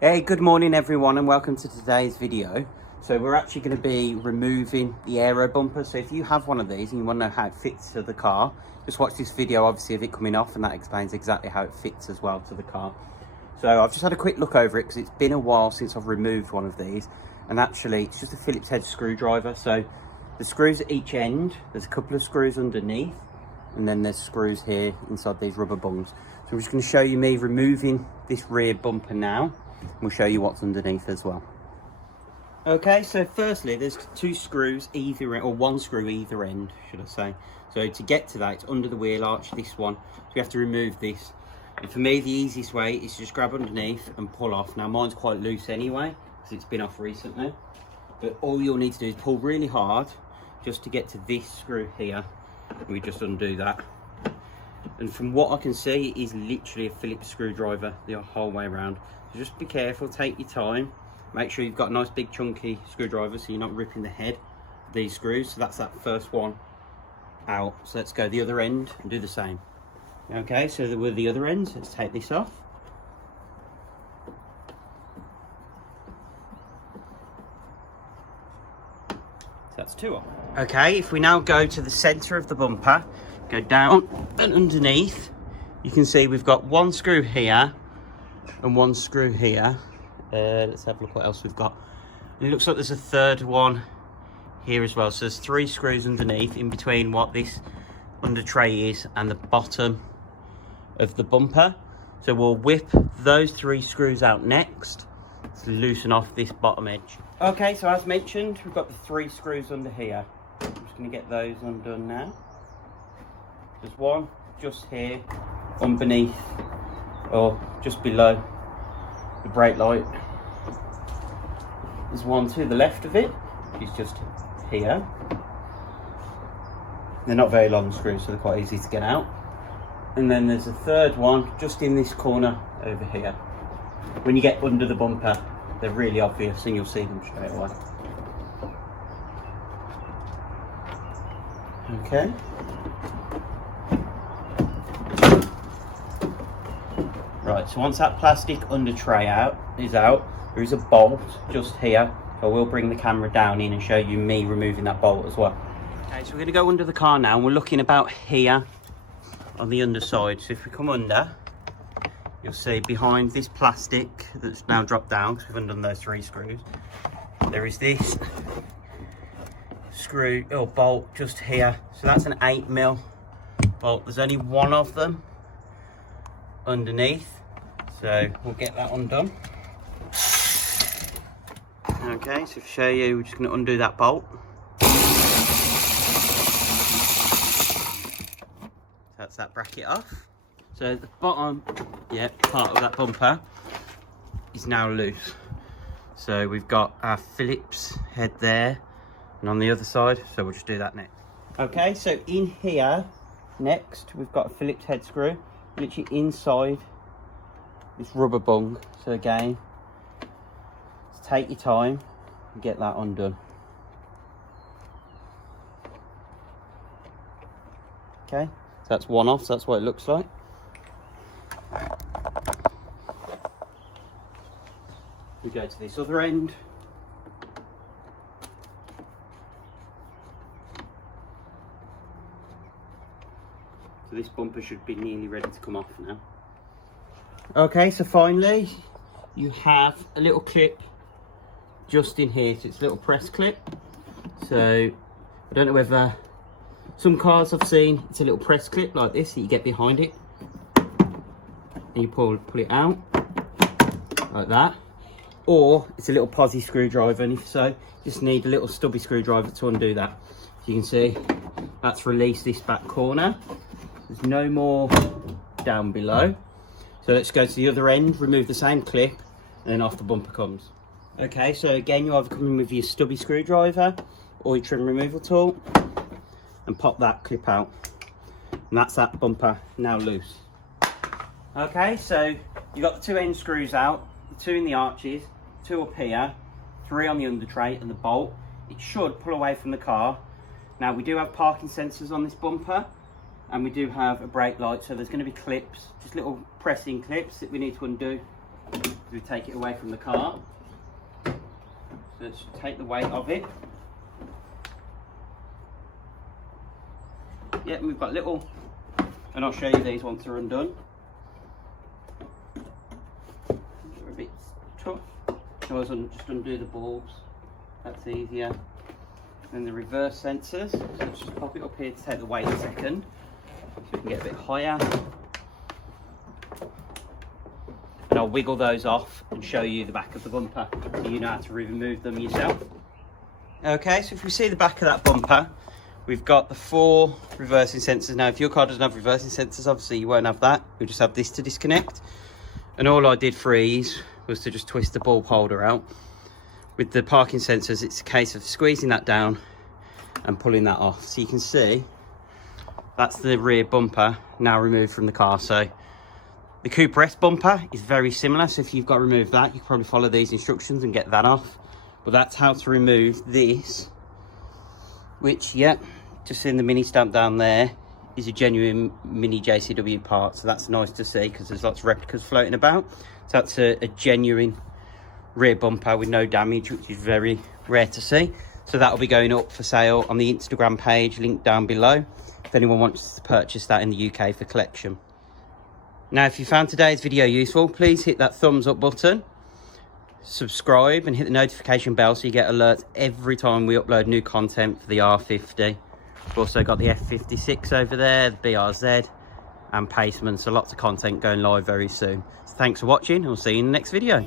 Hey, good morning everyone and welcome to today's video. So we're actually going to be removing the aero bumper. So if you have one of these and you want to know how it fits to the car, just watch this video obviously of it coming off, and that explains exactly how it fits as well to the car. So I've just had a quick look over it because it's been a while since I've removed one of these, and actually it's just a Phillips head screwdriver. So the screws at each end, there's a couple of screws underneath, and then there's screws here inside these rubber bungs. So I'm just going to show you me removing this rear bumper now. We'll show you what's underneath as well. Okay, so firstly there's two screws either, or one screw either end should I say. So to get to that, it's under the wheel arch, this one, so we have to remove this. And for me the easiest way is to just grab underneath and pull off. Now mine's quite loose anyway because it's been off recently, but all you'll need to do is pull really hard just to get to this screw here. We just undo that, and from what I can see it is literally a Phillips screwdriver the whole way around. So just be careful, take your time, make sure you've got a nice big chunky screwdriver so you're not ripping the head of these screws. So that's that first one out. So let's go the other end and do the same. Okay, so with the other end, let's take this off. So that's two off. Okay, if we now go to the center of the bumper, go down and underneath, you can see we've got one screw here and one screw here. Let's have a look what else we've got. And it looks like there's a third one here as well. So there's three screws underneath in between what this under tray is and the bottom of the bumper. So we'll whip those three screws out next to loosen off this bottom edge. Okay, so as mentioned, we've got the three screws under here. I'm just going to get those undone now. There's one just here underneath, or just below the brake light. There's one to the left of it, which is just here. They're not very long screws, so they're quite easy to get out. And then there's a third one just in this corner over here. When you get under the bumper, they're really obvious and you'll see them straight away. Okay. Right, so once that plastic under tray is out, there is a bolt just here. So I will bring the camera down in and show you me removing that bolt as well. Okay, so we're going to go under the car now, and we're looking about here on the underside. So if we come under, you'll see behind this plastic that's now dropped down because we've undone those three screws, there is this screw or bolt just here. So that's an 8mm bolt. There's only one of them underneath, so we'll get that undone. Okay, so to show you, we're just going to undo that bolt. That's that bracket off. So the bottom, part of that bumper is now loose. So we've got our Phillips head there and on the other side, so we'll just do that next. Okay, so in here next we've got a Phillips head screw literally inside this rubber bung. So again, just take your time and get that undone. Okay, so that's one off, so that's what it looks like. We go to this other end. So this bumper should be nearly ready to come off now. Okay, so finally you have a little clip just in here. So it's a little press clip. So I don't know whether some cars I've seen, it's a little press clip like this that you get behind it. And you pull it out like that. Or it's a little posi screwdriver, and if so, you just need a little stubby screwdriver to undo that. So you can see that's released this back corner. There's no more down below. So let's go to the other end, remove the same clip, and then off the bumper comes. Okay, so again, you either come in with your stubby screwdriver or your trim removal tool and pop that clip out. And that's that bumper now loose. Okay, so you got the two end screws out, the two in the arches, two up here, three on the under tray and the bolt. It should pull away from the car. Now we do have parking sensors on this bumper, and we do have a brake light, so there's going to be clips, just little pressing clips that we need to undo We take it away from the car. So let's take the weight of it. Yeah, and we've got little, and I'll show you these once they're undone. They're a bit tough. So I just undo the bulbs. That's easier. Then the reverse sensors. So let's just pop it up here to take the weight a second, so we can get a bit higher. And I'll wiggle those off and show you the back of the bumper, so you know how to remove them yourself. Okay, so if we see the back of that bumper, we've got the 4 reversing sensors. Now, if your car doesn't have reversing sensors, obviously you won't have that. You'll just have this to disconnect. And all I did for ease was to just twist the bulb holder out. With the parking sensors, it's a case of squeezing that down and pulling that off. So you can see that's the rear bumper now removed from the car. So the Cooper S bumper is very similar. So if you've got to remove that, you can probably follow these instructions and get that off. But that's how to remove this, which, yeah, just in the mini stamp down there is a genuine mini JCW part. So that's nice to see because there's lots of replicas floating about. So that's a genuine rear bumper with no damage, which is very rare to see. So that'll be going up for sale on the Instagram page, linked down below, if anyone wants to purchase that in the UK for collection. Now, if you found today's video useful, please hit that thumbs up button, subscribe and hit the notification bell so you get alerts every time we upload new content for the R50. We've also got the F56 over there, the BRZ and Paceman, so lots of content going live very soon. So thanks for watching, and we'll see you in the next video.